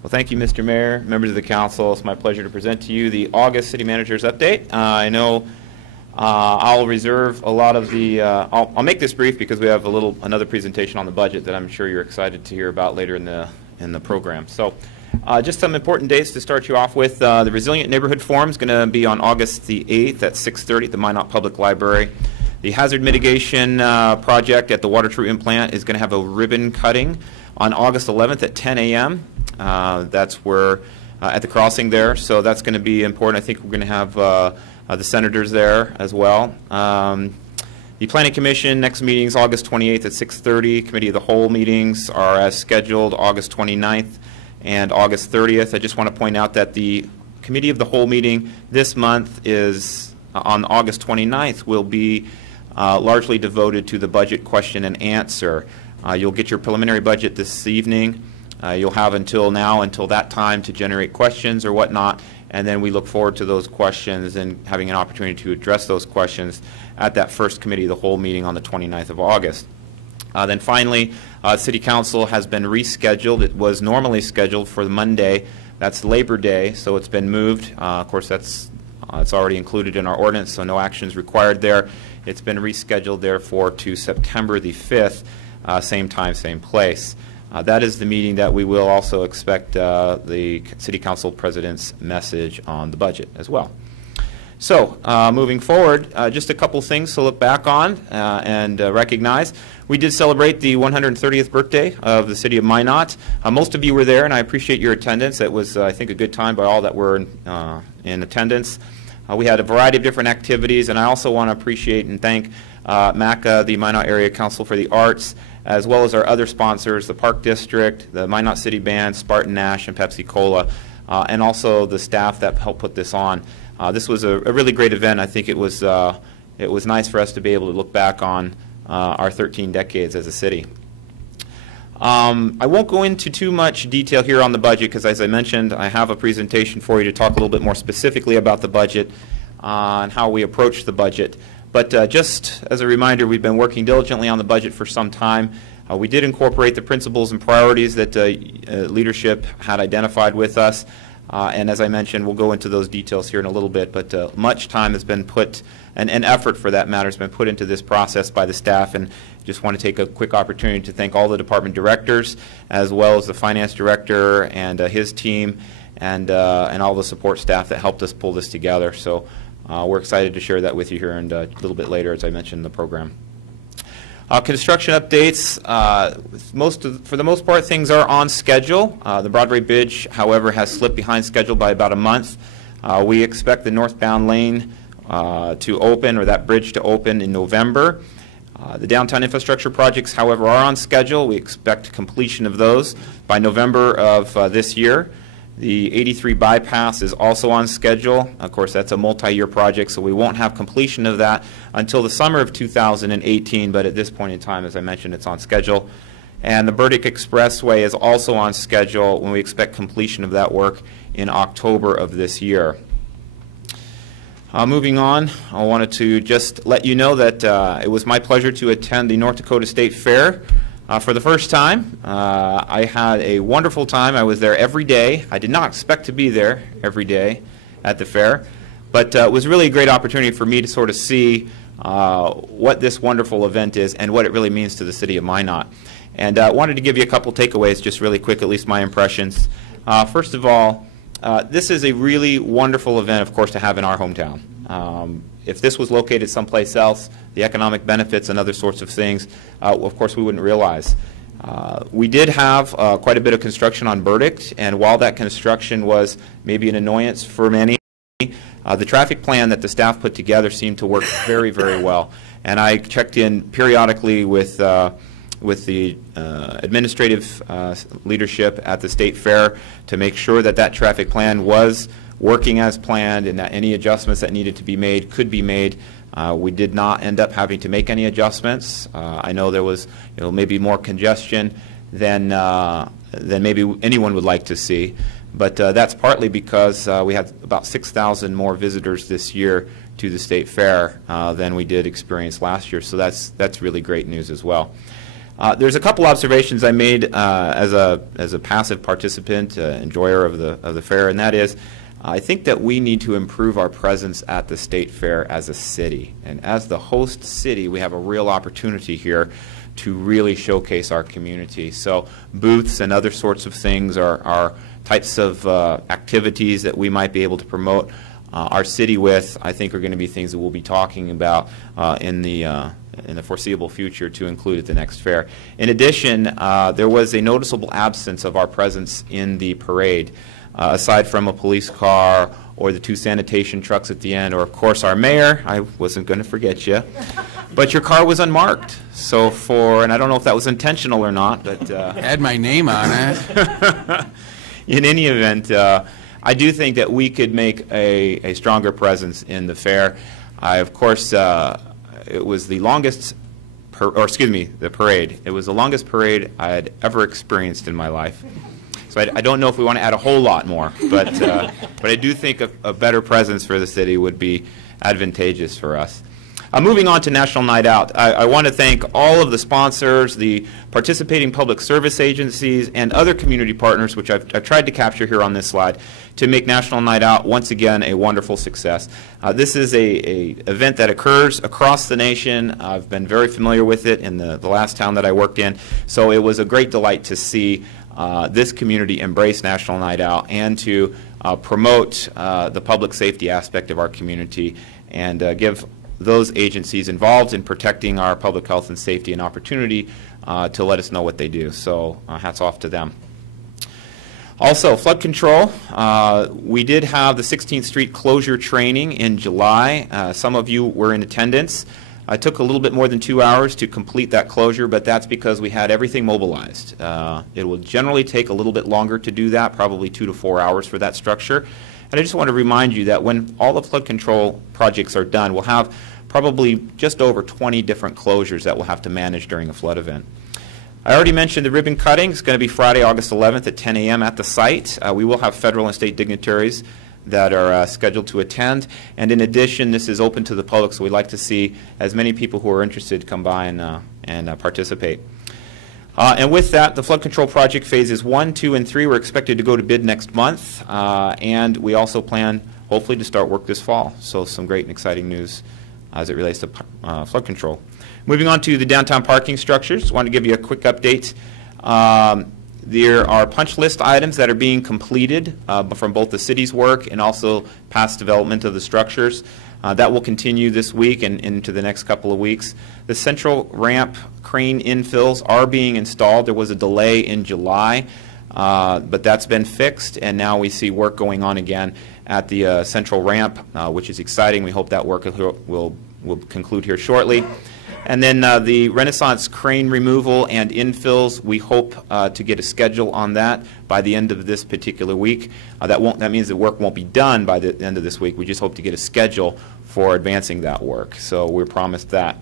Well, thank you, Mr. Mayor, members of the council. It's my pleasure to present to you the August City Manager's Update. I know I'll reserve a lot of the, I'll make this brief because we have another presentation on the budget that I'm sure you're excited to hear about later in the program. So just some important dates to start you off with. The Resilient Neighborhood Forum is going to be on August the 8th at 6:30 at the Minot Public Library. The Hazard Mitigation Project at the Water Treatment Plant is going to have a ribbon cutting on August 11th at 10 a.m. That's where, at the crossing there, so that's going to be important. I think we're going to have the senators there as well. The Planning Commission next meeting is August 28th at 6:30. Committee of the Whole meetings are as scheduled August 29th and August 30th. I just want to point out that the Committee of the Whole meeting this month is on August 29th will be largely devoted to the budget question and answer. You'll get your preliminary budget this evening. You'll have until that time to generate questions or whatnot, and then we look forward to those questions and having an opportunity to address those questions at that first Committee of the Whole meeting on the 29th of August. Then finally, City Council has been rescheduled. It was normally scheduled for Monday. That's Labor Day, so it's been moved. Of course, it's already included in our ordinance, so no actions required there. It's been rescheduled, therefore, to September the 5th, same time, same place. That is the meeting that we will also expect the City Council President's message on the budget as well. So moving forward, just a couple things to look back on and recognize. We did celebrate the 130th birthday of the City of Minot. Most of you were there, and I appreciate your attendance. It was, I think, a good time by all that were in attendance. We had a variety of different activities, and I also want to appreciate and thank MACA, the Minot Area Council for the Arts, as well as our other sponsors, the Park District, the Minot City Band, Spartan Nash, and Pepsi Cola, and also the staff that helped put this on. This was a really great event. I think it was nice for us to be able to look back on our 13 decades as a city. I won't go into too much detail here on the budget because, as I mentioned, I have a presentation for you to talk a little bit more specifically about the budget and how we approach the budget. But just as a reminder, we've been working diligently on the budget for some time. We did incorporate the principles and priorities that leadership had identified with us. And as I mentioned, we'll go into those details here in a little bit. But much time has been put, and effort for that matter, has been put into this process by the staff. And just want to take a quick opportunity to thank all the department directors, as well as the finance director and his team, and all the support staff that helped us pull this together. So we're excited to share that with you here and a little bit later, as I mentioned in the program. Construction updates. For the most part, things are on schedule. The Broadway Bridge, however, has slipped behind schedule by about a month. We expect the northbound lane to open, or that bridge to open, in November. The downtown infrastructure projects, however, are on schedule. We expect completion of those by November of this year. The 83 bypass is also on schedule. Of course, that's a multi-year project, so we won't have completion of that until the summer of 2018, but at this point in time, as I mentioned, it's on schedule. And the Burdick Expressway is also on schedule when we expect completion of that work in October of this year. Moving on, I wanted to just let you know that it was my pleasure to attend the North Dakota State Fair for the first time. I had a wonderful time. I was there every day. I did not expect to be there every day at the fair, but it was really a great opportunity for me to sort of see what this wonderful event is and what it really means to the city of Minot. And I wanted to give you a couple takeaways just really quick, at least my impressions. First of all, this is a really wonderful event, of course, to have in our hometown. If this was located someplace else, the economic benefits and other sorts of things, of course, we wouldn't realize. We did have quite a bit of construction on Burdick, and while that construction was maybe an annoyance for many, the traffic plan that the staff put together seemed to work very, very well. And I checked in periodically with the administrative leadership at the State Fair to make sure that that traffic plan was working as planned and that any adjustments that needed to be made could be made. We did not end up having to make any adjustments. I know there was maybe more congestion than maybe anyone would like to see, but that's partly because we had about 6,000 more visitors this year to the State Fair than we did experience last year, so that's really great news as well. There's a couple observations I made as a passive participant, enjoyer of the fair, and that is, I think that we need to improve our presence at the state fair as a city. And as the host city, we have a real opportunity here to really showcase our community. So booths and other sorts of things are types of activities that we might be able to promote our city with, I think are going to be things that we'll be talking about in the foreseeable future to include at the next fair. In addition, there was a noticeable absence of our presence in the parade. Aside from a police car or the 2 sanitation trucks at the end, or of course our mayor, I wasn't going to forget you, but your car was unmarked. So and I don't know if that was intentional or not, but had my name on it. In any event, I do think that we could make a stronger presence in the fair. Of course, it was the longest, the parade. It was the longest parade I had ever experienced in my life. So I don't know if we want to add a whole lot more, but I do think a better presence for the city would be advantageous for us. Moving on to National Night Out, I want to thank all of the sponsors, the participating public service agencies, and other community partners, which I've tried to capture here on this slide, to make National Night Out once again a wonderful success. This is a event that occurs across the nation. I've been very familiar with it in the last town that I worked in, so it was a great delight to see this community embrace National Night Out and to promote the public safety aspect of our community and give those agencies involved in protecting our public health and safety an opportunity to let us know what they do. So hats off to them. Also, flood control. We did have the 16th Street closure training in July. Some of you were in attendance. It took a little bit more than 2 hours to complete that closure, but that's because we had everything mobilized. It will generally take a little bit longer to do that, probably 2 to 4 hours for that structure. And I just want to remind you that when all the flood control projects are done, we'll have probably just over 20 different closures that we'll have to manage during a flood event. I already mentioned the ribbon cutting. It's going to be Friday, August 11th at 10 a.m. at the site. We will have federal and state dignitaries that are scheduled to attend. And in addition, this is open to the public, so we'd like to see as many people who are interested come by and participate. And with that, the flood control project phases 1, 2, and 3 were expected to go to bid next month. And we also plan, hopefully, to start work this fall. So some great and exciting news as it relates to flood control. Moving on to the downtown parking structures, I want to give you a quick update. There are punch list items that are being completed from both the city's work and also past development of the structures. That will continue this week and into the next couple of weeks. The central ramp crane infills are being installed. There was a delay in July, but that's been fixed, and now we see work going on again at the central ramp, which is exciting. We hope that work will conclude here shortly. And then the Renaissance crane removal and infills, we hope to get a schedule on that by the end of this particular week. That means the work won't be done by the end of this week. We just hope to get a schedule for advancing that work. So we're promised that.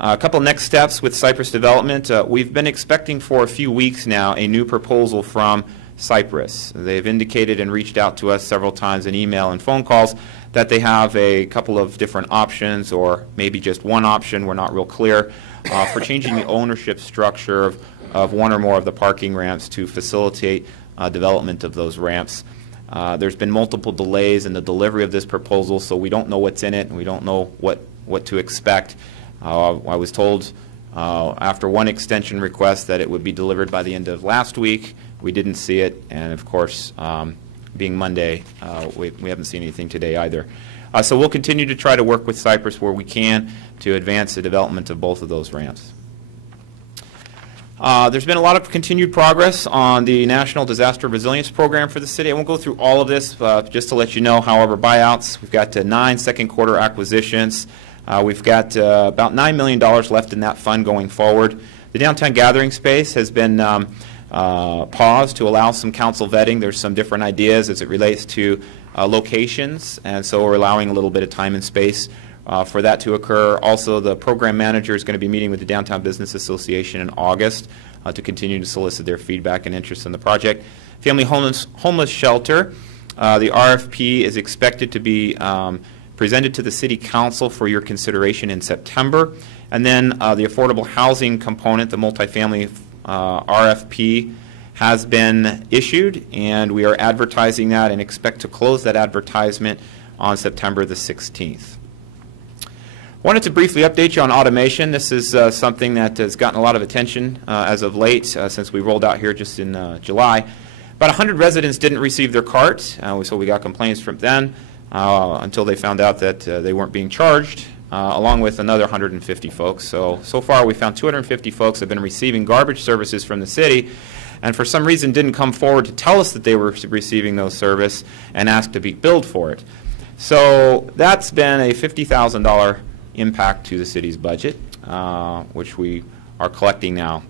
A couple next steps with Cypress Development. We've been expecting for a few weeks now a new proposal from Cypress. They've indicated and reached out to us several times in email and phone calls that they have a couple of different options, or maybe just one option, we're not real clear, for changing the ownership structure of one or more of the parking ramps to facilitate development of those ramps. There's been multiple delays in the delivery of this proposal, so we don't know what's in it and we don't know what to expect. I was told after one extension request that it would be delivered by the end of last week. We didn't see it, and of course, being Monday, we haven't seen anything today either. So we'll continue to try to work with Cypress where we can to advance the development of both of those ramps. There's been a lot of continued progress on the National Disaster Resilience Program for the city. I won't go through all of this, just to let you know, however, buyouts. We've got 9 second quarter acquisitions. We've got about $9 million left in that fund going forward. The downtown gathering space has been paused to allow some council vetting. There's some different ideas as it relates to locations, and so we're allowing a little bit of time and space for that to occur. Also, the program manager is going to be meeting with the Downtown Business Association in August to continue to solicit their feedback and interest in the project. Family homeless shelter, the RFP is expected to be presented to the City Council for your consideration in September, And then the affordable housing component, the multifamily RFP, has been issued, and we are advertising that and expect to close that advertisement on September the 16th. Wanted to briefly update you on automation. This is something that has gotten a lot of attention as of late since we rolled out here just in July. About 100 residents didn't receive their cart, so we got complaints from them until they found out that they weren't being charged, along with another 150 folks. So far we found 250 folks have been receiving garbage services from the city, and for some reason didn't come forward to tell us that they were receiving those service and asked to be billed for it. So that's been a $50,000 impact to the city's budget, which we are collecting now.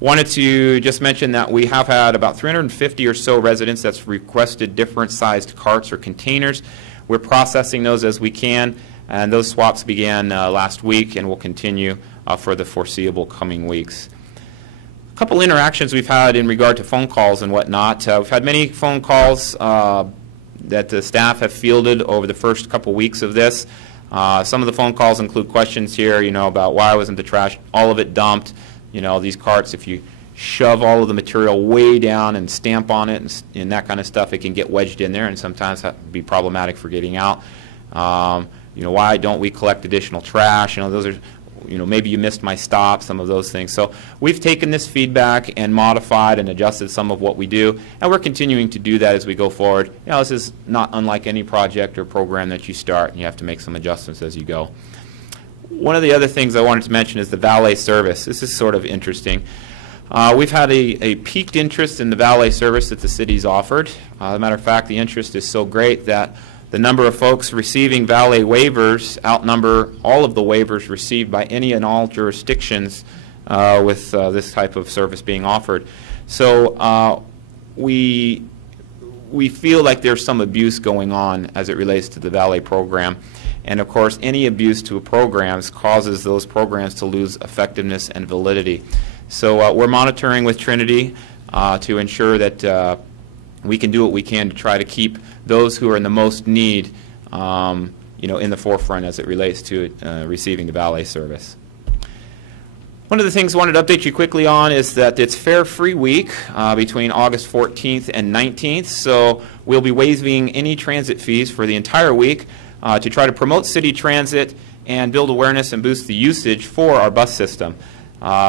Wanted to just mention that we have had about 350 or so residents that's requested different sized carts or containers. We're processing those as we can, and those swaps began last week and will continue for the foreseeable coming weeks. A couple interactions we've had in regard to phone calls and whatnot. We've had many phone calls that the staff have fielded over the first couple weeks of this. Some of the phone calls include questions here, about why wasn't the trash, all of it dumped. These carts, if you shove all of the material way down and stamp on it and that kind of stuff, it can get wedged in there and sometimes be problematic for getting out. Why don't we collect additional trash? Those are, maybe you missed my stop, some of those things. So we've taken this feedback and modified and adjusted some of what we do, and we're continuing to do that as we go forward. This is not unlike any project or program that you start, and you have to make some adjustments as you go. One of the other things I wanted to mention is the valet service. This is sort of interesting. We've had a peaked interest in the valet service that the city's offered. As a matter of fact, the interest is so great that the number of folks receiving valet waivers outnumber all of the waivers received by any and all jurisdictions with this type of service being offered. So we feel like there's some abuse going on as it relates to the valet program. And of course, any abuse to programs causes those programs to lose effectiveness and validity. So we're monitoring with Trinity to ensure that we can do what we can to try to keep those who are in the most need, in the forefront as it relates to receiving the valet service. One of the things I wanted to update you quickly on is that it's Fare Free Week between August 14th and 19th. So we'll be waiving any transit fees for the entire week to try to promote city transit and build awareness and boost the usage for our bus system.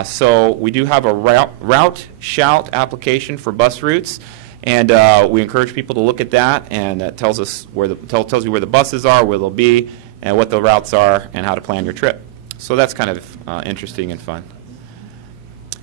So we do have a route shout application for bus routes, and we encourage people to look at that, and that tells us tells you where the buses are, where they'll be, and what the routes are, and how to plan your trip. So that's kind of interesting and fun.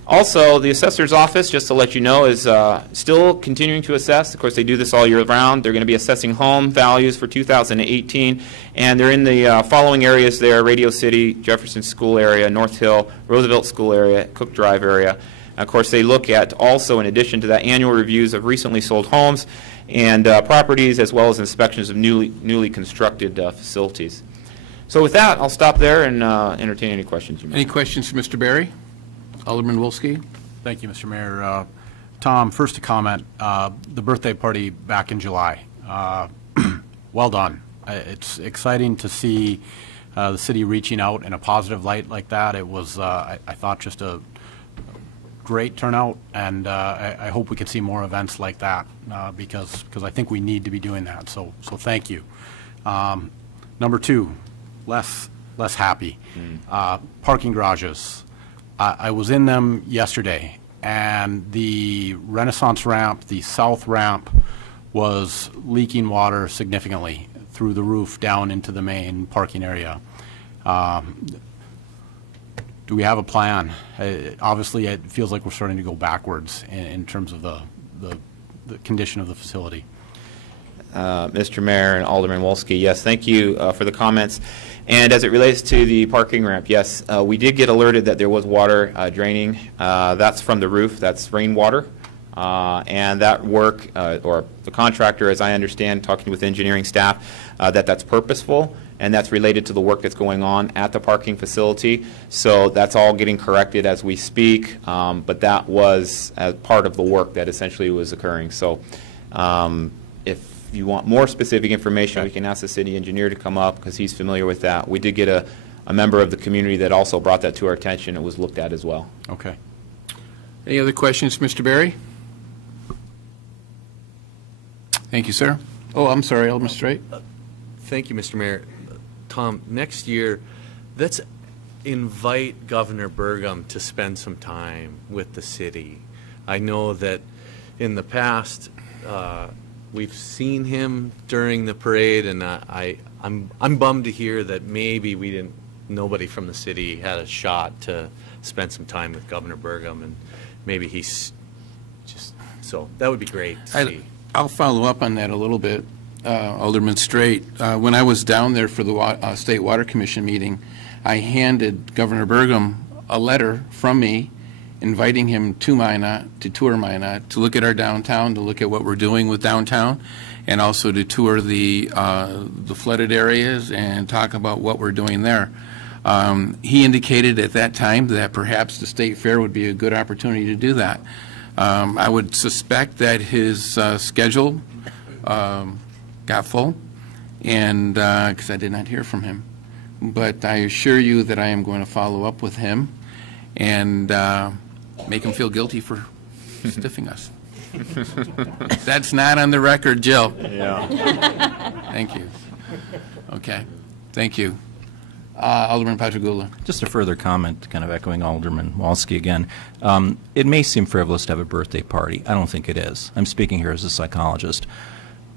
Also, the assessor's office, just to let you know, is still continuing to assess. Of course, they do this all year round. They're going to be assessing home values for 2018, and they're in the following areas there: Radio City, Jefferson School area, North Hill, Roosevelt School area, Cook Drive area. And of course, they look at also, in addition to that, annual reviews of recently sold homes and properties, as well as inspections of newly constructed facilities. So with that, I'll stop there and entertain any questions you may have. Any questions for Mr. Berry? Alderman Wolski? Thank you, Mr. Mayor. Tom, first a comment. The birthday party back in July. Well done. It's exciting to see the city reaching out in a positive light like that. It was, I thought, just a great turnout, and I hope we can see more events like that because I think we need to be doing that. So thank you. Number two, less happy. Parking garages. I was in them yesterday, and the Renaissance ramp, the south ramp, was leaking water significantly through the roof down into the main parking area. Do we have a plan? Obviously, it feels like we're starting to go backwards in terms of the condition of the facility. Mr. Mayor and Alderman Wolski, yes, thank you for the comments. And as it relates to the parking ramp, yes, we did get alerted that there was water draining. That's from the roof. That's rainwater. And that work, or the contractor, as I understand, talking with engineering staff, that's purposeful, and that's related to the work that's going on at the parking facility. So that's all getting corrected as we speak, but that was as part of the work that essentially was occurring. So if you want more specific information, we can ask the city engineer to come up because he's familiar with that. We did get a member of the community that also brought that to our attention. It was looked at as well. Okay. Any other questions, Mr. Barry? Thank you, sir. Oh, I'm sorry, Alderman Straight. Thank you, Mr. Mayor. Tom, next year, let's invite Governor Burgum to spend some time with the city. I know that in the past, we've seen him during the parade, and I'm bummed to hear that maybe nobody from the city had a shot to spend some time with Governor Burgum, and maybe he's just, so that would be great to see. I'll follow up on that a little bit, Alderman Straight. When I was down there for the State Water Commission meeting, I handed Governor Burgum a letter from me inviting him to Minot, to tour Minot, to look at our downtown, to look at what we're doing with downtown, and also to tour the flooded areas and talk about what we're doing there. He indicated at that time that perhaps the State Fair would be a good opportunity to do that. I would suspect that his schedule got full, and because I did not hear from him. But I assure you that I am going to follow up with him and make him feel guilty for stiffing us. That's not on the record, Jill. Yeah. Thank you. Okay. Thank you. Alderman Patrick-Goula. Just a further comment, kind of echoing Alderman Walski again. It may seem frivolous to have a birthday party. I don't think it is. I'm speaking here as a psychologist.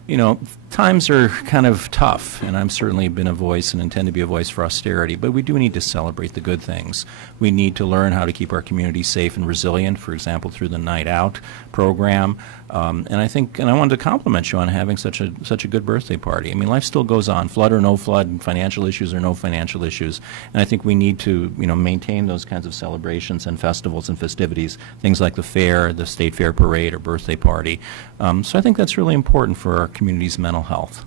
You know, times are kind of tough, and I've certainly been a voice and intend to be a voice for austerity, but we do need to celebrate the good things. We need to learn how to keep our community safe and resilient, for example, through the Night Out program. And I wanted to compliment you on having such a good birthday party. I mean, life still goes on, flood or no flood, financial issues or no financial issues. And I think we need to, maintain those kinds of celebrations and festivals and festivities, things like the fair, the State Fair parade or birthday party. So I think that's really important for our community's mental health.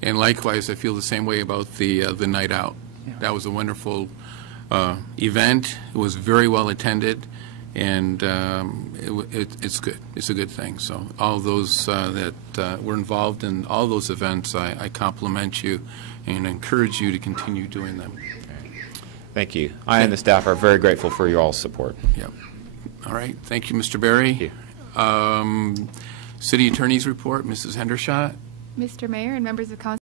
And likewise, I feel the same way about the Night Out. Yeah. That was a wonderful event. It was very well attended, and it's good. It's a good thing. So all those that were involved in all those events, I compliment you and encourage you to continue doing them. Thank you. I and the staff are very grateful for your all's support. Yep. All right. Thank you, Mr. Barry. Thank you. City Attorney's report, Mrs. Hendershot. Mr. Mayor and members of council,